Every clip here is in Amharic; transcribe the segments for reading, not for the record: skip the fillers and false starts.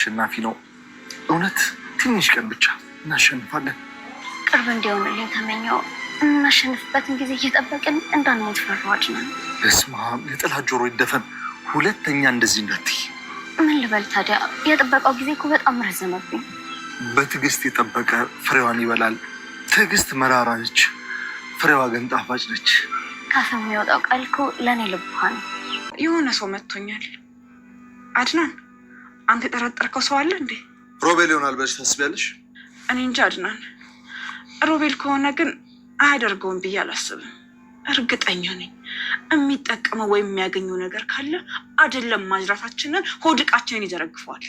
አሸናፊ ነው። እውነት ትንሽ ቀን ብቻ እናሸንፋለን። ቅርብ እንዲሆንልኝ ተመኘው። እናሸንፍበትን ጊዜ እየጠበቅን እንዳንሞት ፈራዋጅ ነን። በስመ አብ የጠላት ጆሮ ይደፈን። ሁለተኛ እንደዚህ እንዳትይ። ምን ልበል ታዲያ? የጥበቃው ጊዜ እኮ በጣም ረዘመብኝ። በትዕግስት የጠበቀ ፍሬዋን ይበላል። ትዕግስት መራራ ነች፣ ፍሬዋ ግን ጣፋጭ ነች። ካፍ የሚወጣው ቃል እኮ ለእኔ ልብሃ ነው። የሆነ ሰው መጥቶኛል። አድናን፣ አንተ የጠረጠርከው ሰው አለ እንዴ? ሮቤል ይሆናል ብለሽ ታስቢያለሽ? እኔ እንጂ አድናን። ሮቤል ከሆነ ግን አያደርገውም ብዬ አላስብም። እርግጠኛ ነኝ የሚጠቀመው ወይም የሚያገኘው ነገር ካለ አይደለም ማጅራታችንን ሆድቃችንን ይዘረግፈዋል።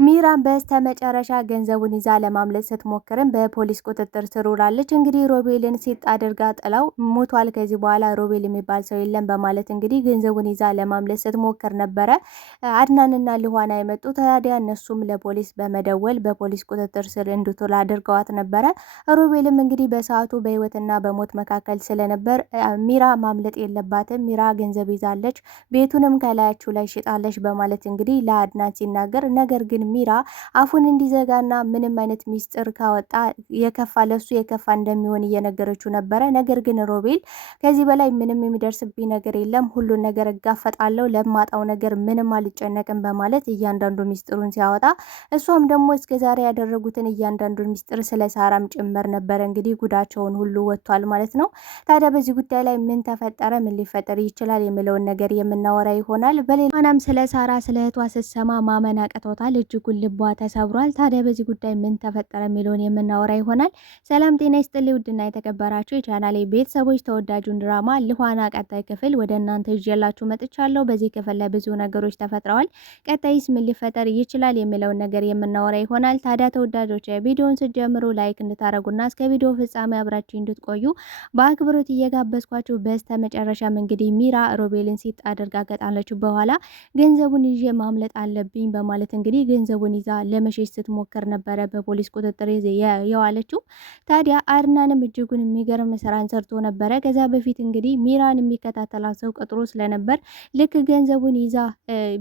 ሚራን በስተመጨረሻ ገንዘቡን ይዛ ለማምለጥ ስትሞክርም በፖሊስ ቁጥጥር ስር ውላለች። እንግዲህ ሮቤልን ሲጥ አድርጋ ጥላው ሞቷል፣ ከዚህ በኋላ ሮቤል የሚባል ሰው የለም በማለት እንግዲህ ገንዘቡን ይዛ ለማምለጥ ስትሞክር ነበረ አድናንና ልኋና የመጡ። ታዲያ እነሱም ለፖሊስ በመደወል በፖሊስ ቁጥጥር ስር እንድትውል አድርገዋት ነበረ። ሮቤልም እንግዲህ በሰዓቱ በህይወትና በሞት መካከል ስለነበር ሚራ ማምለጥ የለባትም፣ ሚራ ገንዘብ ይዛለች፣ ቤቱንም ከላያችሁ ላይ ሽጣለች በማለት እንግዲህ ለአድናን ሲናገር፣ ነገር ግን ሚራ አፉን እንዲዘጋና ምንም አይነት ሚስጥር ካወጣ የከፋ ለሱ የከፋ እንደሚሆን እየነገረችው ነበረ። ነገር ግን ሮቤል ከዚህ በላይ ምንም የሚደርስብኝ ነገር የለም፣ ሁሉን ነገር እጋፈጣለሁ፣ ለማጣው ነገር ምንም አልጨነቅም በማለት እያንዳንዱ ሚስጥሩን ሲያወጣ፣ እሷም ደግሞ እስከዛሬ ያደረጉትን እያንዳንዱን ሚስጥር ስለ ሳራም ጭምር ነበረ እንግዲህ ጉዳቸውን ሁሉ ወጥቷል ማለት ነው። ታዲያ በዚህ ጉዳይ ላይ ምን ተፈጠረ፣ ምን ሊፈጠር ይችላል የሚለውን ነገር የምናወራ ይሆናል። በሌላም ስለ ሳራ ስለ እህቷ ስትሰማ ማመን አቅቶታል። እጅጉን ልቧ ተሰብሯል። ታዲያ በዚህ ጉዳይ ምን ተፈጠረ የሚለውን የምናወራ ይሆናል። ሰላም ጤና ይስጥልኝ ውድና የተከበራችሁ የቻናሌ ቤተሰቦች፣ ተወዳጁን ድራማ ልኋና ቀጣይ ክፍል ወደ እናንተ ይዤላችሁ መጥቻለሁ። በዚህ ክፍል ላይ ብዙ ነገሮች ተፈጥረዋል። ቀጣይስ ምን ሊፈጠር ይችላል የሚለውን ነገር የምናወራ ይሆናል። ታዲያ ተወዳጆች ቪዲዮውን ስትጀምሩ ላይክ እንድታረጉና እስከ ቪዲዮ ፍጻሜ አብራችሁ እንድትቆዩ በአክብሮት እየጋበዝኳችሁ፣ በስተመጨረሻም እንግዲህ ሚራ ሮቤልን ሲጥ አድርጋ ገጣለች። በኋላ ገንዘቡን ይዤ ማምለጥ አለብኝ በማለት እንግዲህ ገንዘቡን ይዛ ለመሸሽ ስትሞክር ነበረ በፖሊስ ቁጥጥር የዋለችው። ታዲያ አድናንም እጅጉን የሚገርም ስራን ሰርቶ ነበረ። ከዛ በፊት እንግዲህ ሚራን የሚከታተላት ሰው ቀጥሮ ስለነበር ልክ ገንዘቡን ይዛ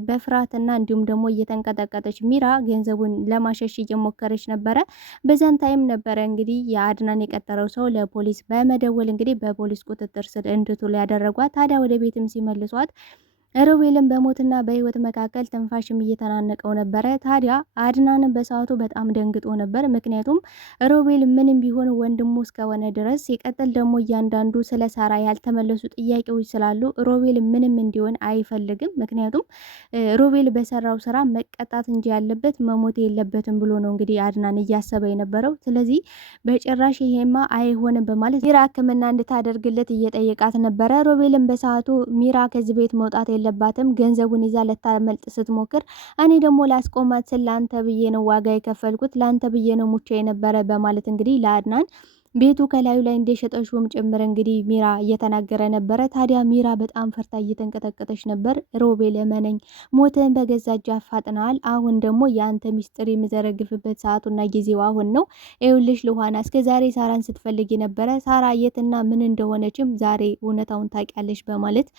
በፍርሃትና እንዲሁም ደግሞ እየተንቀጠቀጠች ሚራ ገንዘቡን ለማሸሽ እየሞከረች ነበረ። በዛን ታይም ነበረ እንግዲህ የአድናን የቀጠረው ሰው ለፖሊስ በመደወል እንግዲህ በፖሊስ ቁጥጥር ስር እንድትውል ያደረጓት። ታዲያ ወደ ቤትም ሲመልሷት ሮቤልን በሞትና በህይወት መካከል ትንፋሽም እየተናነቀው ነበረ። ታዲያ አድናንም በሰዓቱ በጣም ደንግጦ ነበር። ምክንያቱም ሮቤል ምንም ቢሆን ወንድሙ እስከሆነ ድረስ፣ ሲቀጥል ደግሞ እያንዳንዱ ስለ ሳራ ያልተመለሱ ጥያቄዎች ስላሉ ሮቤል ምንም እንዲሆን አይፈልግም። ምክንያቱም ሮቤል በሰራው ስራ መቀጣት እንጂ ያለበት መሞት የለበትም ብሎ ነው እንግዲህ አድናን እያሰበ የነበረው። ስለዚህ በጭራሽ ይሄማ አይሆንም በማለት ሚራ ሕክምና እንድታደርግለት እየጠየቃት ነበረ። ሮቤልም በሰዓቱ ሚራ ከዚህ ቤት መውጣት የለባትም ገንዘቡን ይዛ ለታመልጥ ስትሞክር፣ እኔ ደግሞ ላስቆማት ስለ ላንተ ብዬ ነው ዋጋ የከፈልኩት፣ ላንተ ብዬ ነው ሙቼ የነበረ በማለት እንግዲህ ለአድናን ቤቱ ከላዩ ላይ እንደሸጠሽውም ጭምር እንግዲህ ሚራ እየተናገረ ነበረ። ታዲያ ሚራ በጣም ፈርታ እየተንቀጠቀጠች ነበር። ሮቤል እመነኝ፣ ሞትን በገዛ እጅ አፋጥናል። አሁን ደግሞ የአንተ ሚስጥር የሚዘረግፍበት ሰዓቱና ጊዜው አሁን ነው። ይኸውልሽ ልኋና፣ እስከ ዛሬ ሳራን ስትፈልግ ነበረ። ሳራ የትና ምን እንደሆነችም ዛሬ እውነታውን ታውቂያለሽ በማለት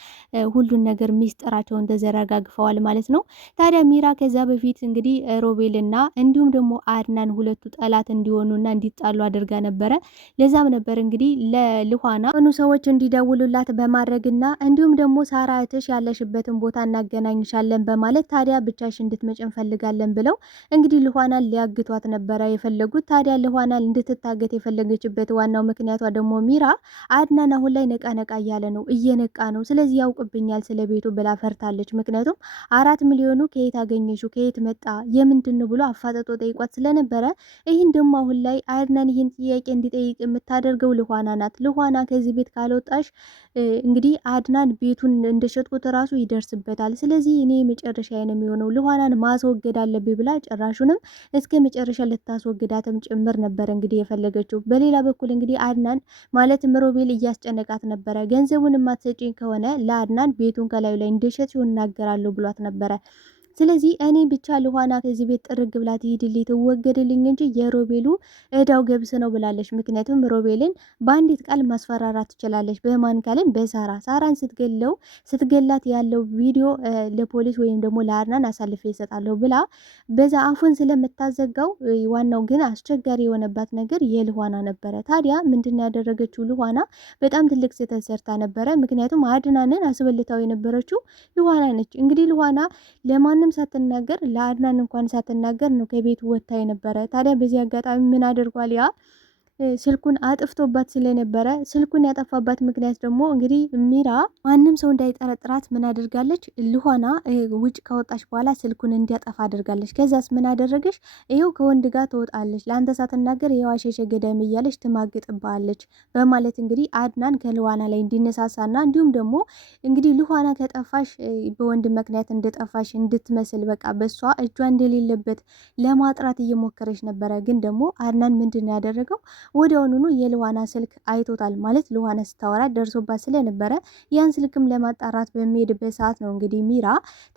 ሁሉን ነገር ሚስጥራቸውን ተዘረጋግፈዋል ማለት ነው። ታዲያ ሚራ ከዛ በፊት እንግዲህ ሮቤልና እንዲሁም ደግሞ አድናን ሁለቱ ጠላት እንዲሆኑና እንዲጣሉ አድርጋ ነበረ። ለዛም ነበር እንግዲህ ለልኋና ሆኑ ሰዎች እንዲደውሉላት በማድረግና እንዲሁም ደግሞ ሳራ እህትሽ ያለሽበትን ቦታ እናገናኝሻለን በማለት ታዲያ ብቻሽ እንድትመጭ እንፈልጋለን ብለው እንግዲህ ልኋናን ሊያግቷት ነበረ የፈለጉት። ታዲያ ልኋናን እንድትታገት የፈለገችበት ዋናው ምክንያቷ ደግሞ ሚራ አድናን አሁን ላይ ነቃ ነቃ እያለ ነው፣ እየነቃ ነው፣ ስለዚህ ያውቅብኛል ስለ ቤቱ ብላ ፈርታለች። ምክንያቱም 4 ሚሊዮኑ ከየት አገኘሹ፣ ከየት መጣ፣ የምንድን ብሎ አፋጠጦ ጠይቋት ስለነበረ ይህን ደግሞ አሁን ላይ አድናን ይህን ጥያቄ እንዲጠይቅ የምታደርገው ልኋና ናት። ልኋና ከዚህ ቤት ካልወጣሽ እንግዲህ አድናን ቤቱን እንደሸጥኩት ራሱ ይደርስበታል። ስለዚህ እኔ መጨረሻ ነው የሚሆነው፣ ልኋናን ማስወገድ አለብኝ ብላ ጭራሹንም እስከ መጨረሻ ልታስወግዳትም ጭምር ነበር እንግዲህ የፈለገችው። በሌላ በኩል እንግዲህ አድናን ማለትም ሮቤል እያስጨነቃት ነበረ። ገንዘቡን የማትሰጪኝ ከሆነ ለአድናን ቤቱን ከላዩ ላይ እንደሸጥሽው እናገራለሁ ብሏት ነበረ። ስለዚህ እኔ ብቻ ልኋና ከዚህ ቤት ጥርግ ብላ ትሄድልኝ ትወገድልኝ እንጂ የሮቤሉ እዳው ገብስ ነው ብላለች። ምክንያቱም ሮቤልን በአንዲት ቃል ማስፈራራት ትችላለች። በማን ካልን ሳራን ስትገላት ያለው ቪዲዮ ለፖሊስ ወይም ደግሞ ለአድናን አሳልፌ ይሰጣለሁ ብላ በዛ አፉን ስለምታዘጋው፣ ዋናው ግን አስቸጋሪ የሆነባት ነገር የልኋና ነበረ። ታዲያ ምንድን ያደረገችው ልኋና በጣም ትልቅ ስህተት ሰርታ ነበረ። ምክንያቱም አድናንን አስበልታው የነበረችው ልኋና ነች። እንግዲህ ልኋና ለማንም ሳትናገር ለአድናን እንኳን ሳትናገር ነው ከቤት ወጥታ የነበረ። ታዲያ በዚህ አጋጣሚ ምን አድርጓል? ያ ስልኩን አጥፍቶባት ስለነበረ ስልኩን ያጠፋባት ምክንያት ደግሞ እንግዲህ ሚራ ማንም ሰው እንዳይጠረጥራት ምን አድርጋለች? ልኋና ውጭ ከወጣች በኋላ ስልኩን እንዲያጠፋ አድርጋለች። ከዛስ ምን አደረገች? ይኸው ከወንድ ጋር ትወጣለች፣ ለአንተ ሳትናገር የዋሸሸ ገዳም እያለች ትማግጥባለች በማለት እንግዲህ አድናን ከልኋና ላይ እንዲነሳሳና እንዲሁም ደግሞ እንግዲህ ልኋና ከጠፋሽ በወንድ ምክንያት እንደጠፋሽ እንድትመስል በቃ በሷ እጇ እንደሌለበት ለማጥራት እየሞከረች ነበረ። ግን ደግሞ አድናን ምንድን ነው ያደረገው? ወዲያውኑ የልኋና ስልክ አይቶታል። ማለት ልኋና ስታወራ ደርሶባት ስለነበረ ያን ስልክም ለማጣራት በሚሄድበት ሰዓት ነው እንግዲህ ሚራ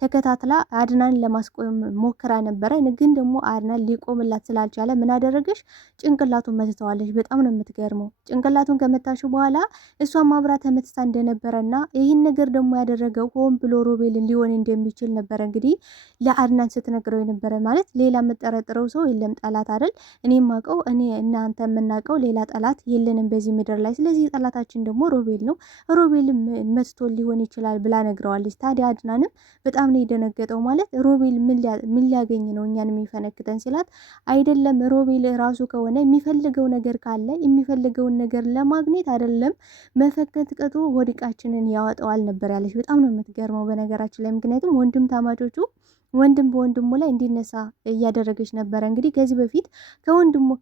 ተከታትላ አድናን ለማስቆም ሞክራ ነበረ። ግን ደግሞ አድናን ሊቆምላት ስላልቻለ ምን አደረገች? ጭንቅላቱን መትተዋለች። በጣም ነው የምትገርመው። ጭንቅላቱን ከመታሽ በኋላ እሷም አብራ ተመትታ እንደነበረና ይህን ነገር ደግሞ ያደረገው ሆን ብሎ ሮቤልን ሊሆን እንደሚችል ነበረ እንግዲህ ለአድናን ስትነግረው የነበረ። ማለት ሌላ የምጠረጥረው ሰው የለም፣ ጠላት አይደል? እኔ ማቀው እኔ እናንተ የምናውቀው ሌላ ጠላት የለንም በዚህ ምድር ላይ። ስለዚህ ጠላታችን ደግሞ ሮቤል ነው፣ ሮቤል መትቶ ሊሆን ይችላል ብላ ነግረዋለች። ታዲያ አድናንም በጣም ነው የደነገጠው። ማለት ሮቤል ምን ሊያገኝ ነው እኛን የሚፈነክተን ሲላት፣ አይደለም ሮቤል ራሱ ከሆነ የሚፈልገው ነገር ካለ የሚፈልገውን ነገር ለማግኘት አይደለም መፈከት ቅጡ ወድቃችንን ያወጣዋል ነበር ያለች። በጣም ነው የምትገርመው በነገራችን ላይ። ምክንያቱም ወንድም ታማቾቹ ወንድም በወንድሙ ላይ እንዲነሳ እያደረገች ነበረ። እንግዲህ ከዚህ በፊት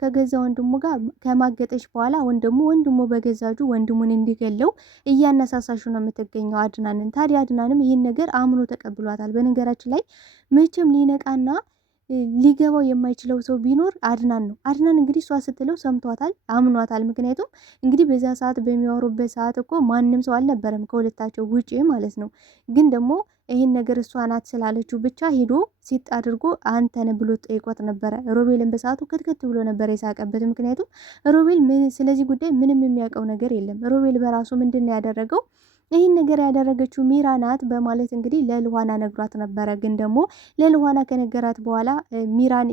ከገዛ ወንድሙ ጋር ከማገጠች በኋላ አሁን ደግሞ ወንድሙ በገዛጁ ወንድሙን እንዲገለው እያነሳሳሹ ነው የምትገኘው አድናንን። ታዲያ አድናንም ይህን ነገር አምኖ ተቀብሏታል። በነገራችን ላይ መቼም ሊነቃና ሊገባው የማይችለው ሰው ቢኖር አድናን ነው። አድናን እንግዲህ እሷ ስትለው ሰምቷታል፣ አምኗታል። ምክንያቱም እንግዲህ በዛ ሰዓት በሚያወሩበት ሰዓት እኮ ማንም ሰው አልነበረም ከሁለታቸው ውጪ ማለት ነው። ግን ደግሞ ይህን ነገር እሷ ናት ስላለችው ብቻ ሄዶ ሲጥ አድርጎ አንተን ብሎ ጠይቆት ነበረ። ሮቤልን በሰዓቱ ክትክት ብሎ ነበር የሳቀበት። ምክንያቱም ሮቤል ስለዚህ ጉዳይ ምንም የሚያውቀው ነገር የለም። ሮቤል በራሱ ምንድን ነው ያደረገው? ይህን ነገር ያደረገችው ሚራ ናት በማለት እንግዲህ ለልኋና ነግሯት ነበረ። ግን ደግሞ ለልኋና ከነገራት በኋላ ሚራን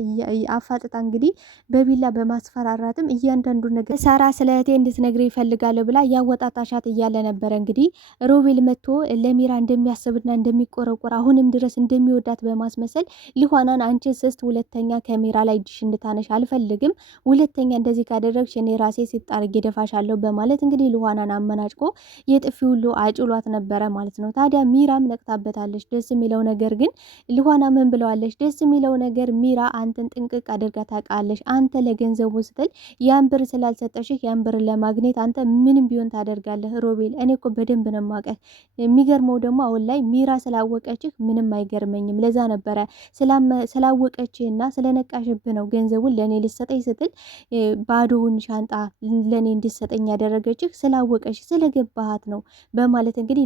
አፋጥጣ እንግዲህ በቢላ በማስፈራራትም እያንዳንዱ ነገር ሳራ ስለ እህቴ እንድትነግር ይፈልጋለሁ ብላ እያወጣጣሻት እያለ ነበረ እንግዲህ ሮቤል መጥቶ ለሚራ እንደሚያስብና እንደሚቆረቆር አሁንም ድረስ እንደሚወዳት በማስመሰል ልኋናን አንቺ ስስት ሁለተኛ ከሚራ ላይ እጅሽ እንድታነሽ አልፈልግም፣ ሁለተኛ እንደዚህ ካደረግሽ እኔ ራሴ ሲጣርጌ ደፋሻለሁ በማለት እንግዲህ ልኋናን አመናጭቆ የጥፊ ሁሉ አጭሏት ነበረ ማለት ነው። ታዲያ ሚራም ነቅታበታለች። ደስ የሚለው ነገር ግን ልኋና ምን ብለዋለች? ደስ የሚለው ነገር ሚራ አንተን ጥንቅቅ አድርጋ ታውቃለች። አንተ ለገንዘቡ ስትል ያን ብር ስላልሰጠሽህ ያን ብር ለማግኘት አንተ ምንም ቢሆን ታደርጋለህ። ሮቤል እኔ እኮ በደንብ ነው የማውቀው። የሚገርመው ደግሞ አሁን ላይ ሚራ ስላወቀችህ ምንም አይገርመኝም። ለዛ ነበረ ስላወቀችህና ስለነቃሽብህ ነው ገንዘቡን ለእኔ ልሰጠኝ ስትል ባዶውን ሻንጣ ለእኔ እንድሰጠኝ ያደረገችህ ስላወቀች ስለገባሃት ነው በማለት እንግዲህ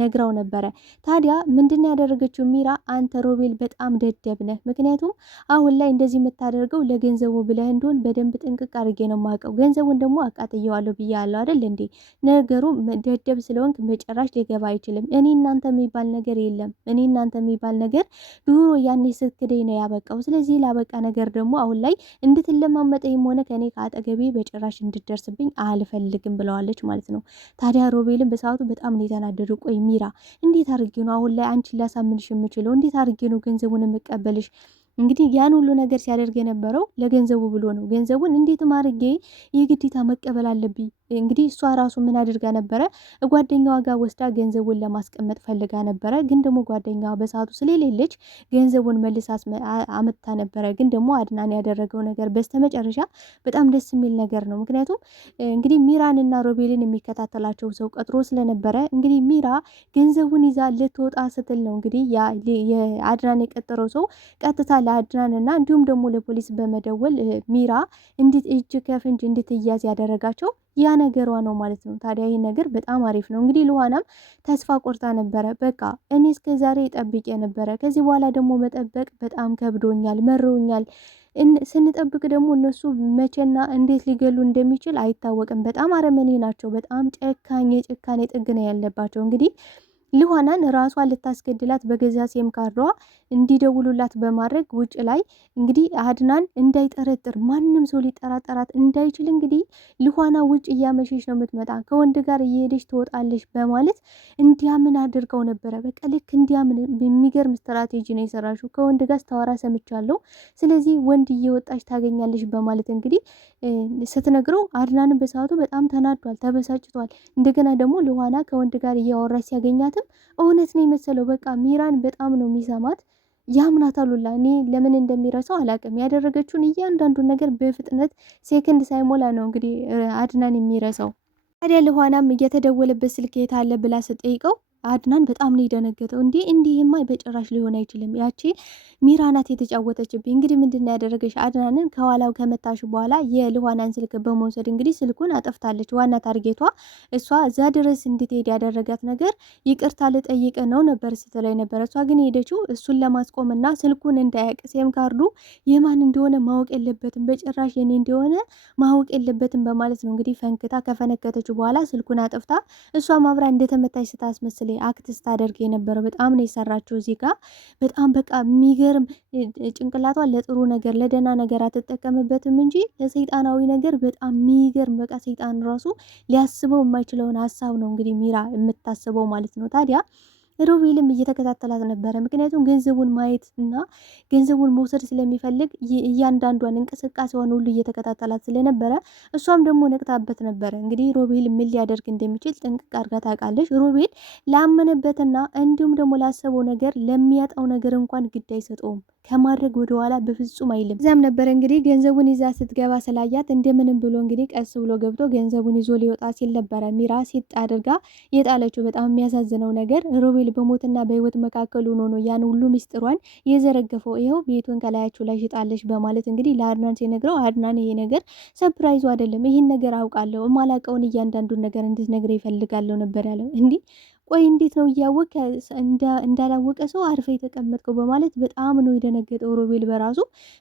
ነግራው ነበረ። ታዲያ ምንድን ያደረገችው ሚራ አንተ ሮቤል በጣም ደደብ ነህ። ምክንያቱም አሁን ላይ እንደዚህ የምታደርገው ለገንዘቡ ብለህ እንደሆን በደንብ ጥንቅቅ አድርጌ ነው የማውቀው። ገንዘቡን ደግሞ አቃጥየዋለሁ ብያለሁ አይደል እንዴ? ነገሩ ደደብ ስለሆንክ መጨራሽ ሊገባ አይችልም። እኔ እናንተ የሚባል ነገር የለም። እኔ እናንተ የሚባል ነገር ድሮ ያኔ ስትክደኝ ነው ያበቃው። ስለዚህ ላበቃ ነገር ደግሞ አሁን ላይ እንድትለማመጠኝም ሆነ ከኔ ከአጠገቤ በጭራሽ እንድትደርስብኝ አልፈልግም ብለዋለች ማለት ነው። ታዲያ ሮቤልን በሰዓቱ በጣም ነው የተናደዱ። ቆይ ሚራ እንዴት አድርጌ ነው አሁን ላይ አንቺን ላሳምንሽ የምችለው? እንዴት አድርጌ ነው ገንዘቡን የምቀበልሽ? እንግዲህ ያን ሁሉ ነገር ሲያደርግ የነበረው ለገንዘቡ ብሎ ነው። ገንዘቡን እንዴትም አድርጌ የግዴታ መቀበል አለብኝ። እንግዲህ እሷ ራሱ ምን አድርጋ ነበረ? ጓደኛዋ ጋር ወስዳ ገንዘቡን ለማስቀመጥ ፈልጋ ነበረ። ግን ደግሞ ጓደኛዋ በሰዓቱ ስለሌለች ገንዘቡን መልሳ አመጣ ነበረ። ግን ደግሞ አድናን ያደረገው ነገር በስተመጨረሻ በጣም ደስ የሚል ነገር ነው። ምክንያቱም እንግዲህ ሚራንና ሮቤልን የሚከታተላቸው ሰው ቀጥሮ ስለነበረ እንግዲህ ሚራ ገንዘቡን ይዛ ልትወጣ ስትል ነው እንግዲህ የአድናን የቀጠረው ሰው ቀጥታ ለአድናን እና እንዲሁም ደግሞ ለፖሊስ በመደወል ሚራ እጅ ከፍንጅ እንድትያዝ ያደረጋቸው ያ ነገሯ ነው ማለት ነው። ታዲያ ይህ ነገር በጣም አሪፍ ነው። እንግዲህ ሉሃናም ተስፋ ቆርጣ ነበረ። በቃ እኔ እስከ ዛሬ ጠብቄ ነበረ፣ ከዚህ በኋላ ደግሞ መጠበቅ በጣም ከብዶኛል፣ መሮኛል። ስንጠብቅ ደግሞ እነሱ መቼና እንዴት ሊገሉ እንደሚችል አይታወቅም። በጣም አረመኔ ናቸው። በጣም ጨካኝ፣ የጭካኔ ጥግ ነው ያለባቸው። እንግዲህ ሉሃናን ራሷ ልታስገድላት በገዛ ሴም ካርዷ እንዲደውሉላት በማድረግ ውጭ ላይ እንግዲህ አድናን እንዳይጠረጥር ማንም ሰው ሊጠራጠራት እንዳይችል እንግዲህ ሉሃና ውጭ እያመሸች ነው የምትመጣ፣ ከወንድ ጋር እየሄደች ትወጣለች በማለት እንዲያምን አድርገው ነበረ። በቃ ልክ እንዲያምን የሚገርም ስትራቴጂ ነው የሰራችው። ከወንድ ጋር ስታወራ ሰምቻለሁ፣ ስለዚህ ወንድ እየወጣች ታገኛለች በማለት እንግዲህ ስትነግረው አድናንን በሰዓቱ በጣም ተናዷል፣ ተበሳጭቷል። እንደገና ደግሞ ሉሃና ከወንድ ጋር እያወራች ሲያገኛት እውነት ነው የመሰለው። በቃ ሚራን በጣም ነው የሚሰማት፣ ያምናታል ሁላ። እኔ ለምን እንደሚረሳው አላውቅም። ያደረገችውን እያንዳንዱን ነገር በፍጥነት ሴከንድ ሳይሞላ ነው እንግዲህ አድናን የሚረሳው። ታዲያ ሉሃናም እየተደወለበት ስልክ የት አለ ብላ ስጠይቀው አድናን በጣም ነው የደነገጠው። እንዲህማ በጭራሽ ሊሆን አይችልም፣ ያቺ ሚራ ናት የተጫወተችብኝ። እንግዲህ ምንድን ነው ያደረገች? አድናንን ከኋላው ከመታሽ በኋላ የሉሃናን ስልክ በመውሰድ እንግዲህ ስልኩን አጠፍታለች። ዋና ታርጌቷ እሷ እዛ ድረስ እንድትሄድ ያደረጋት ነገር ይቅርታ ልጠይቅ ነው ነበር ስትላይ ነበር። እሷ ግን ሄደችው እሱን ለማስቆም እና ስልኩን እንዳያቅ፣ ሴም ካርዱ የማን እንደሆነ ማወቅ የለበትም በጭራሽ የኔ እንደሆነ ማወቅ የለበትም በማለት ነው እንግዲህ ፈንክታ ከፈነከተችው በኋላ ስልኩን አጠፍታ እሷ ማብራ እንደተመታች ስታስመስል አክት ስታደርግ የነበረው በጣም ነው የሰራችው። እዚህ ጋር በጣም በቃ የሚገርም ጭንቅላቷን ለጥሩ ነገር ለደህና ነገር አትጠቀምበትም እንጂ ለሰይጣናዊ ነገር በጣም የሚገርም በቃ ሰይጣን ራሱ ሊያስበው የማይችለውን ሀሳብ ነው እንግዲህ ሚራ የምታስበው ማለት ነው። ታዲያ ሮቤልም እየተከታተላት ነበረ። ምክንያቱም ገንዘቡን ማየት እና ገንዘቡን መውሰድ ስለሚፈልግ እያንዳንዷን እንቅስቃሴዋን ሁሉ እየተከታተላት ስለነበረ እሷም ደግሞ ነቅታበት ነበረ። እንግዲህ ሮቤል ምን ሊያደርግ እንደሚችል ጥንቅቅ አድርጋ ታውቃለች። ሮቤል ላመነበትና እንዲሁም ደግሞ ላሰበው ነገር ለሚያጣው ነገር እንኳን ግድ አይሰጠውም። ከማድረግ ወደ ኋላ በፍጹም አይልም። እዛም ነበረ እንግዲህ ገንዘቡን ይዛ ስትገባ ስላያት እንደምንም ብሎ እንግዲህ ቀስ ብሎ ገብቶ ገንዘቡን ይዞ ሊወጣ ሲል ነበረ ሚራ ሲጥ አድርጋ የጣለችው። በጣም የሚያሳዝነው ነገር ሮቤል በሞትና በህይወት መካከል ሆኖ ነው ያን ሁሉ ሚስጥሯን የዘረገፈው። ይኸው ቤቱን ከላያችሁ ላይ ሽጣለች በማለት እንግዲህ ለአድናን ሲነግረው አድናን ይሄ ነገር ሰፕራይዙ አይደለም፣ ይህን ነገር አውቃለሁ፣ የማላውቀውን እያንዳንዱን ነገር እንድትነግረኝ ይፈልጋለሁ ነበር ያለው። እንዲህ ቆይ እንዴት ነው እያወቀ እንዳላወቀ ሰው አርፈ የተቀመጥከው በማለት በጣም ነው የደነገጠው። ሮቤል በራሱ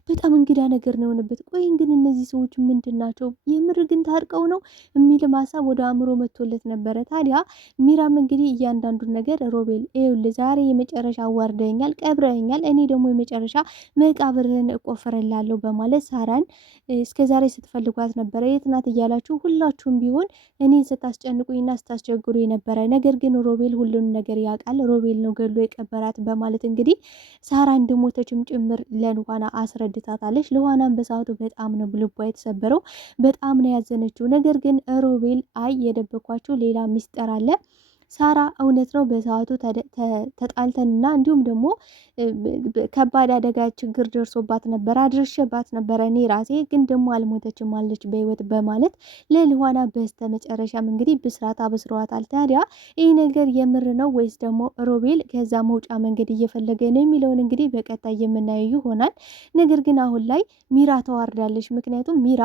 በጣም እንግዳ ነገር ነው የሆነበት። ቆይ ግን እነዚህ ሰዎች ምንድን ናቸው? የምር ግን ታርቀው ነው የሚልም ሀሳብ ወደ አእምሮ መጥቶለት ነበረ። ታዲያ ሚራም እንግዲህ እያንዳንዱን ነገር ሮቤል ይኸውልህ ዛሬ የመጨረሻ አዋርደኛል፣ ቀብረኛል፣ እኔ ደግሞ የመጨረሻ መቃብርህን እቆፍርላለሁ በማለት ሳራን እስከ ዛሬ ስትፈልጓት ነበረ፣ የት ናት እያላችሁ ሁላችሁም ቢሆን እኔን ስታስጨንቁኝና ስታስቸግሩ ነበረ። ነገር ግን ሮቤል ሁሉን ነገር ያውቃል፣ ሮቤል ነው ገሎ የቀበራት በማለት እንግዲህ ሳራ እንደሞተችም ጭምር ለሉሃና አስረድታታለች። ሉሃናም በሰዓቱ በጣም ነው ልቧ የተሰበረው፣ በጣም ነው ያዘነችው። ነገር ግን ሮቤል አይ የደበኳችሁ ሌላ ሚስጥር አለ፣ ሳራ እውነት ነው በሰዓቱ ተጣልተንና እንዲሁም ደግሞ ከባድ አደጋ ችግር ደርሶባት ነበር፣ አድርሼባት ነበረ እኔ ራሴ፣ ግን ደግሞ አልሞተችም አለች በህይወት በማለት ለሉሃና በስተ መጨረሻም እንግዲህ ብስራት አብስረዋታል። ታዲያ ይህ ነገር የምር ነው ወይስ ደግሞ ሮቤል ከዛ መውጫ መንገድ እየፈለገ ነው የሚለውን እንግዲህ በቀጣይ የምናየው ይሆናል። ነገር ግን አሁን ላይ ሚራ ተዋርዳለች። ምክንያቱም ሚራ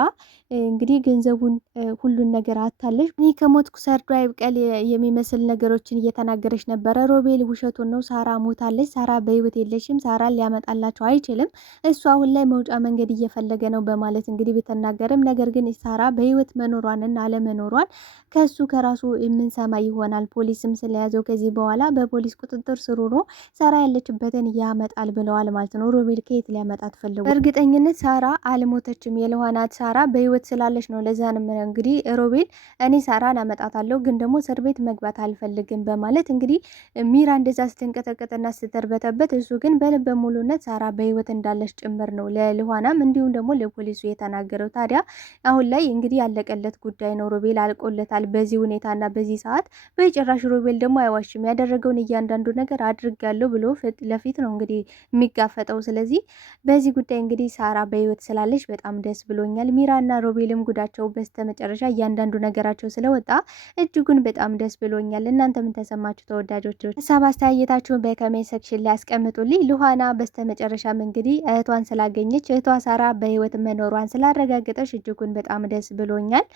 እንግዲህ ገንዘቡን ሁሉን ነገር አታለች። እኔ ከሞትኩ ሰርዶ አይብቀል የሚመስል ነገሮችን እየተናገረች ነበረ። ሮቤል ውሸቱን ነው፣ ሳራ ሞታለች፣ ሳራ በህይወት የለሽም፣ ሳራን ሊያመጣላቸው አይችልም፣ እሱ አሁን ላይ መውጫ መንገድ እየፈለገ ነው በማለት እንግዲህ ብትናገርም ነገር ግን ሳራ በህይወት መኖሯንና አለመኖሯን ከሱ ከራሱ የምንሰማ ይሆናል። ፖሊስም ስለያዘው ከዚህ በኋላ በፖሊስ ቁጥጥር ስር ሆኖ ሳራ ያለችበትን ያመጣል ብለዋል ማለት ነው። ሮቤል ከየት ሊያመጣት ፈለጉ? በእርግጠኝነት ሳራ አልሞተችም፣ የሉሃናት ሳራ በህይወት ስላለች ነው። ለዛንም እንግዲህ ሮቤል እኔ ሳራን አመጣታለሁ፣ ግን ደግሞ እስር ቤት መግባት አልፈልግም በማለት እንግዲህ ሚራ እንደዛ ስትንቀጠቀጥና ስትርበተበት፣ እሱ ግን በልበ ሙሉነት ሳራ በህይወት እንዳለች ጭምር ነው ለሉሃናም እንዲሁም ደግሞ ለፖሊሱ የተናገረው። ታዲያ አሁን ላይ እንግዲህ ያለቀለት ጉዳይ ነው። ሮቤል አልቆለታል በዚህ ሁኔታና በዚህ ሰዓት። በጭራሽ ሮቤል ደግሞ አይዋሽም። ያደረገውን እያንዳንዱ ነገር አድርጋለሁ ብሎ ፊት ለፊት ነው እንግዲህ የሚጋፈጠው። ስለዚህ በዚህ ጉዳይ እንግዲህ ሳራ በህይወት ስላለች በጣም ደስ ብሎኛል። ሚራና ሮቤልም ጉዳቸው በስተመጨረሻ እያንዳንዱ ነገራቸው ስለወጣ እጅጉን በጣም ደስ ብሎኛል። እናንተ ምን ተሰማችሁ ተወዳጆች? ሀሳብ አስተያየታችሁን በኮሜንት ሴክሽን ላይ አስቀምጡልኝ። ሉሃና በስተመጨረሻም እንግዲህ እህቷን ስላገኘች እህቷ ሳራ በህይወት መኖሯን ስላረጋገጠች እጅጉን በጣም ደስ ብሎኛል።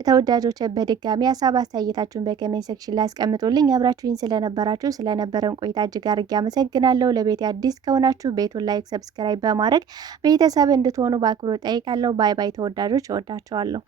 ተወዳጆች በድጋሚ ሀሳብ አስተያየታችሁን በኮሜንት ሴክሽን ላይ አስቀምጡልኝ። አብራችሁኝ ስለነበረን ቆይታ እጅግ አድርጌ አመሰግናለሁ። ለቤት አዲስ ከሆናችሁ ቤቱን ላይክ፣ ሰብስክራይብ በማድረግ ቤተሰብ እንድትሆኑ በአክብሮት ጠይቃለሁ። ባይ ባይ ተወዳጆች፣ እወዳቸዋለሁ።